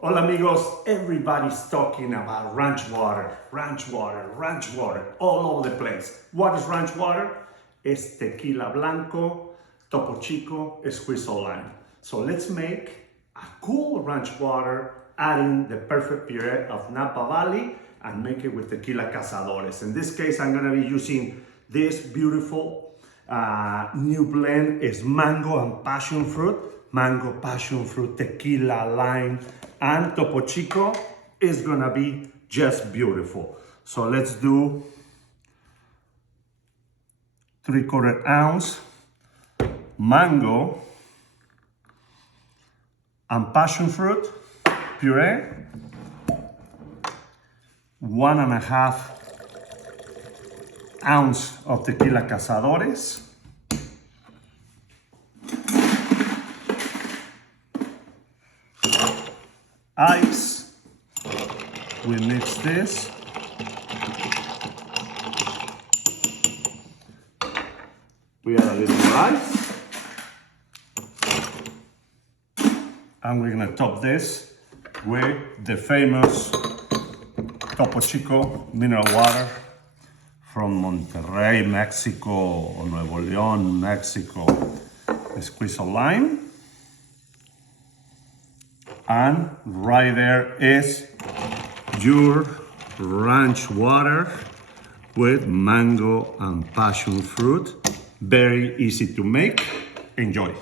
Hola amigos, everybody's talking about ranch water, all over the place. What is ranch water? It's tequila blanco, topo chico, squeeze lime. So let's make a cool ranch water, adding the perfect puree of Napa Valley and make it with tequila Cazadores. In this case, I'm gonna be using this beautiful new blend. Is mango and passion fruit. Mango, passion fruit, tequila, lime, and topo chico is gonna be just beautiful. So let's do 3/4 ounce mango and passion fruit puree, 1.5 ounce of tequila Cazadores, ice. We mix this. We add a little ice. And we're gonna top this with the famous Topo Chico mineral water from Monterrey, Mexico, or Nuevo León, Mexico. A squeeze of lime. And right there is your ranch water with mango and passion fruit. Very easy to make. Enjoy.